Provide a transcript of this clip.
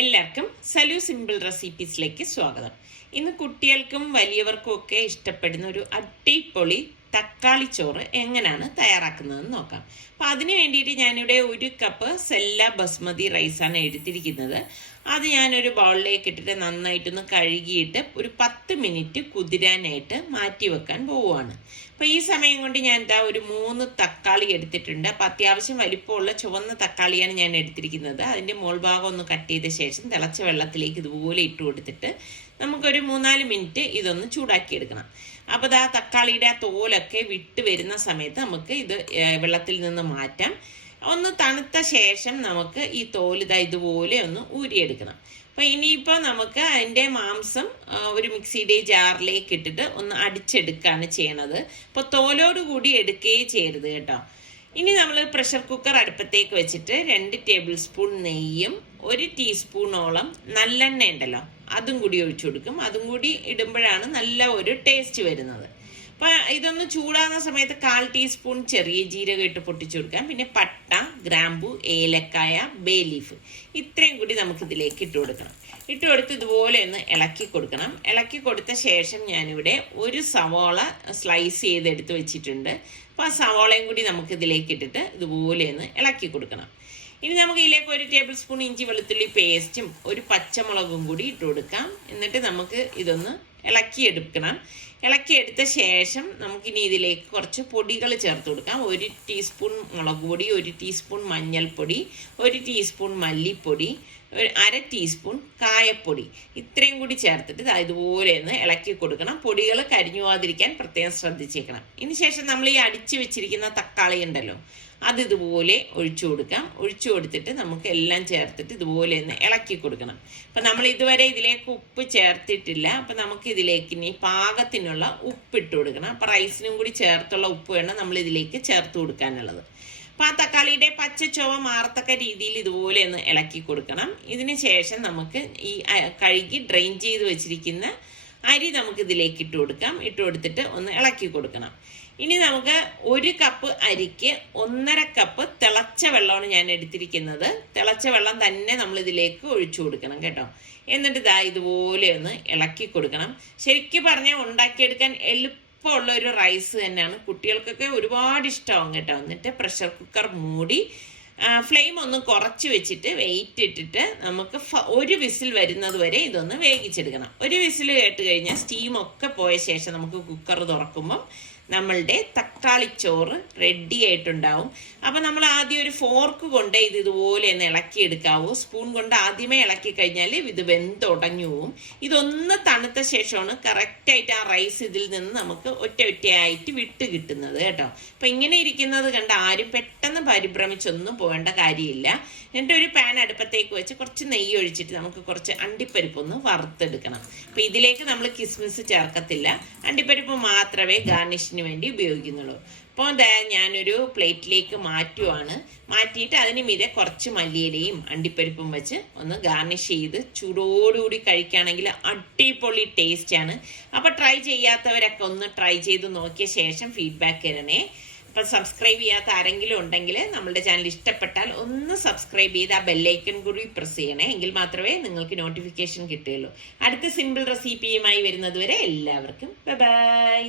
എല്ലാവർക്കും സലു സിമ്പിൾ റെസിപ്പീസിലേക്ക് സ്വാഗതം. ഇന്ന് കുട്ടികൾക്കും വലിയവർക്കും ഒക്കെ ഇഷ്ടപ്പെടുന്ന ഒരു അടിപൊളി തക്കാളി ചോറ് എങ്ങനെയാണ് തയ്യാറാക്കുന്നതെന്ന് നോക്കാം. അപ്പോൾ അതിന് വേണ്ടിയിട്ട് ഞാനിവിടെ 1 കപ്പ് സെല്ല ബസ്മതി റൈസാണ് എടുത്തിരിക്കുന്നത്. അത് ഞാനൊരു ബൗളിലേക്ക് ഇട്ടിട്ട് നന്നായിട്ടൊന്ന് കഴുകിയിട്ട് ഒരു 10 മിനിറ്റ് കുതിരാനായിട്ട് മാറ്റി വെക്കാൻ പോവുകയാണ്. അപ്പോൾ ഈ സമയം കൊണ്ട് ഞാൻ ഒരു 3 തക്കാളി എടുത്തിട്ടുണ്ട്. അപ്പോൾ അത്യാവശ്യം വലിപ്പമുള്ള ചുവന്ന തക്കാളിയാണ് ഞാൻ എടുത്തിരിക്കുന്നത്. അതിൻ്റെ മുൾഭാഗം ഒന്ന് കട്ട് ചെയ്ത ശേഷം തിളച്ച വെള്ളത്തിലേക്ക് ഇതുപോലെ ഇട്ട് കൊടുത്തിട്ട് നമുക്കൊരു 3-4 മിനിറ്റ് ഇതൊന്ന് ചൂടാക്കിയെടുക്കണം. അപ്പോൾ ആ തക്കാളിയുടെ ആ തോലൊക്കെ വിട്ട് വരുന്ന സമയത്ത് നമുക്ക് ഇത് വെള്ളത്തിൽ നിന്ന് മാറ്റാം. ഒന്ന് തണുത്ത ശേഷം നമുക്ക് ഈ തോല് ഇതുപോലെ ഒന്ന് ഊരിയെടുക്കണം. അപ്പോൾ ഇനിയിപ്പോൾ നമുക്ക് അതിൻ്റെ മാംസം ഒരു മിക്സിയുടെ ജാറിലേക്ക് ഇട്ടിട്ട് ഒന്ന് അടിച്ചെടുക്കുകയാണ് ചെയ്യണത്. അപ്പോൾ തോലോടുകൂടി എടുക്കുകയേ ചെയ്യരുത് കേട്ടോ. ഇനി നമ്മൾ പ്രഷർ കുക്കർ അടുപ്പത്തേക്ക് വെച്ചിട്ട് 2 ടേബിൾ സ്പൂൺ നെയ്യും 1 ടീസ്പൂണോളം നല്ലെണ്ണ ഉണ്ടല്ലോ അതും കൂടി ഒഴിച്ചു കൊടുക്കും. അതും കൂടി ഇടുമ്പോഴാണ് നല്ല ഒരു ടേസ്റ്റ് വരുന്നത്. അപ്പം ഇതൊന്ന് ചൂടാകുന്ന സമയത്ത് 1/4 ടീസ്പൂൺ ചെറിയ ജീരകം ഇട്ട് പൊട്ടിച്ചു കൊടുക്കാം. പിന്നെ പട്ട, ഗ്രാമ്പു, ഏലക്കായ, ബേ ലീഫ് ഇത്രയും കൂടി നമുക്കിതിലേക്ക് ഇട്ട് കൊടുക്കണം. ഇട്ട് കൊടുത്ത് ഇതുപോലെ ഒന്ന് ഇളക്കി കൊടുക്കണം. ഇളക്കി കൊടുത്ത ശേഷം ഞാനിവിടെ 1 സവോള സ്ലൈസ് ചെയ്തെടുത്ത് വെച്ചിട്ടുണ്ട്. അപ്പോൾ ആ സവോളയും കൂടി നമുക്കിതിലേക്ക് ഇട്ടിട്ട് ഇതുപോലെ ഒന്ന് ഇളക്കി കൊടുക്കണം. ഇനി നമുക്ക് ഇതിലേക്ക് 1 ടേബിൾ സ്പൂൺ ഇഞ്ചി വെളുത്തുള്ളി പേസ്റ്റും 1 പച്ചമുളകും കൂടി ഇട്ട് കൊടുക്കാം. എന്നിട്ട് നമുക്ക് ഇതൊന്ന് ഇളക്കിയെടുക്കണം. ഇളക്കിയെടുത്ത ശേഷം നമുക്കിനി ഇതിലേക്ക് കുറച്ച് പൊടികൾ ചേർത്ത് കൊടുക്കാം. 1 ടീസ്പൂൺ മുളക് പൊടി, 1 ടീസ്പൂൺ മഞ്ഞൾപ്പൊടി, 1 ടീസ്പൂൺ മല്ലിപ്പൊടി, 1/2 ടീസ്പൂൺ കായപ്പൊടി ഇത്രയും കൂടി ചേർത്തിട്ട് ഇതുപോലെ ഒന്ന് ഇളക്കി കൊടുക്കണം. പൊടികൾ കരിഞ്ഞു പോകാതിരിക്കാൻ പ്രത്യേകം ശ്രദ്ധിച്ചേക്കണം. ഇതിന് ശേഷം നമ്മൾ ഈ അടിച്ചു വെച്ചിരിക്കുന്ന തക്കാളി ഉണ്ടല്ലോ അത് ഇതുപോലെ ഒഴിച്ചു കൊടുക്കാം. ഒഴിച്ചു കൊടുത്തിട്ട് നമുക്ക് എല്ലാം ചേർത്തിട്ട് ഇതുപോലെ ഒന്ന് ഇളക്കി കൊടുക്കണം. അപ്പം നമ്മൾ ഇതുവരെ ഇതിലേക്ക് ഉപ്പ് ചേർത്തിട്ടില്ല. അപ്പം നമുക്ക് ഇതിലേക്ക് ഇനി പാകത്തിനുള്ള ഉപ്പിട്ട് കൊടുക്കണം. അപ്പം റൈസിനും കൂടി ചേർത്തുള്ള ഉപ്പ് വേണം നമ്മൾ ഇതിലേക്ക് ചേർത്ത് കൊടുക്കാനുള്ളത്. അപ്പം ആ തക്കാളിയുടെ പച്ച ചുവ മാറത്തക്ക രീതിയിൽ ഇതുപോലെ ഒന്ന് ഇളക്കി കൊടുക്കണം. ഇതിന് ശേഷം നമുക്ക് ഈ കഴുകി ഡ്രെയിൻ ചെയ്ത് വെച്ചിരിക്കുന്ന അരി നമുക്ക് ഇതിലേക്ക് ഇട്ട് കൊടുക്കാം. ഇട്ട് കൊടുത്തിട്ട് ഒന്ന് ഇളക്കി കൊടുക്കണം. ഇനി നമുക്ക് 1 കപ്പ് അരിക്ക് 1.5 കപ്പ് തിളച്ച വെള്ളമാണ് ഞാൻ എടുത്തിരിക്കുന്നത്. തിളച്ച വെള്ളം തന്നെ നമ്മൾ ഇതിലേക്ക് ഒഴിച്ചു കൊടുക്കണം കേട്ടോ. എന്നിട്ട് ഇതുപോലെ ഒന്ന് ഇളക്കി കൊടുക്കണം. ശരിക്കും പറഞ്ഞാൽ ഉണ്ടാക്കിയെടുക്കാൻ എളുപ്പമുള്ള ഒരു റൈസ് തന്നെയാണ്. കുട്ടികൾക്കൊക്കെ ഒരുപാട് ഇഷ്ടമാവും കേട്ടോ. എന്നിട്ട് പ്രഷർ കുക്കർ മൂടി ഫ്ലെയിം ഒന്ന് കുറച്ച് വെച്ചിട്ട് വെയിറ്റ് ഇട്ടിട്ട് നമുക്ക് 1 വിസിൽ വരുന്നത് വരെ ഇതൊന്ന് വേവിച്ചെടുക്കണം. 1 വിസിൽ കേട്ട് കഴിഞ്ഞാൽ സ്റ്റീമൊക്കെ പോയ ശേഷം നമുക്ക് കുക്കർ തുറക്കുമ്പം നമ്മളുടെ തക്കാളി ചോറ് റെഡി ആയിട്ടുണ്ടാവും. അപ്പം നമ്മൾ ആദ്യം ഒരു ഫോർക്ക് കൊണ്ട് ഇതുപോലെ ഒന്ന് ഇളക്കിയെടുക്കാവൂ. സ്പൂൺ കൊണ്ട് ആദ്യമേ ഇളക്കി കഴിഞ്ഞാൽ ഇത് വെന്തുടഞ്ഞു പോവും. ഇതൊന്ന് തണുത്ത ശേഷമാണ് കറക്റ്റായിട്ട് ആ റൈസ് ഇതിൽ നിന്ന് നമുക്ക് ഒറ്റയായിട്ട് വിട്ട് കിട്ടുന്നത് കേട്ടോ. അപ്പം ഇങ്ങനെ ഇരിക്കുന്നത് കണ്ട് ആരും പെട്ടെന്ന് പരിഭ്രമിച്ചൊന്നും പോകേണ്ട കാര്യമില്ല. എന്നിട്ട് ഒരു പാൻ അടുപ്പത്തേക്ക് വെച്ച് കുറച്ച് നെയ്യ് ഒഴിച്ചിട്ട് നമുക്ക് കുറച്ച് അണ്ടിപ്പരിപ്പൊന്ന് വറുത്തെടുക്കണം. അപ്പം ഇതിലേക്ക് നമ്മൾ കിസ്മിസ് ചേർക്കത്തില്ല. അണ്ടിപ്പരിപ്പ് മാത്രമേ ഗാർണിഷിന് വേണ്ടി ഉപയോഗിക്കുന്നുള്ളൂ. അപ്പോൾ ഞാനൊരു പ്ലേറ്റിലേക്ക് മാറ്റിയിട്ട് അതിന് മീതെ കുറച്ച് മല്ലിയിലയും അണ്ടിപ്പരിപ്പും വെച്ച് ഒന്ന് ഗാർണിഷ് ചെയ്ത് ചൂടോടുകൂടി കഴിക്കുകയാണെങ്കിൽ അടിപൊളി ടേസ്റ്റാണ്. അപ്പോൾ ട്രൈ ചെയ്യാത്തവരൊക്കെ ഒന്ന് ട്രൈ ചെയ്ത് നോക്കിയ ശേഷം ഫീഡ്ബാക്ക് തരണേ. അപ്പം സബ്സ്ക്രൈബ് ചെയ്യാത്ത ആരെങ്കിലും ഉണ്ടെങ്കിൽ നമ്മളുടെ ചാനൽ ഇഷ്ടപ്പെട്ടാൽ ഒന്ന് സബ്സ്ക്രൈബ് ചെയ്ത് ആ ബെല്ലൈക്കൺ കൂടി പ്രസ് ചെയ്യണേ. എങ്കിൽ മാത്രമേ നിങ്ങൾക്ക് നോട്ടിഫിക്കേഷൻ കിട്ടുകയുള്ളൂ. അടുത്ത സിമ്പിൾ റെസിപ്പിയുമായി വരുന്നത് വരെ എല്ലാവർക്കും ബൈ.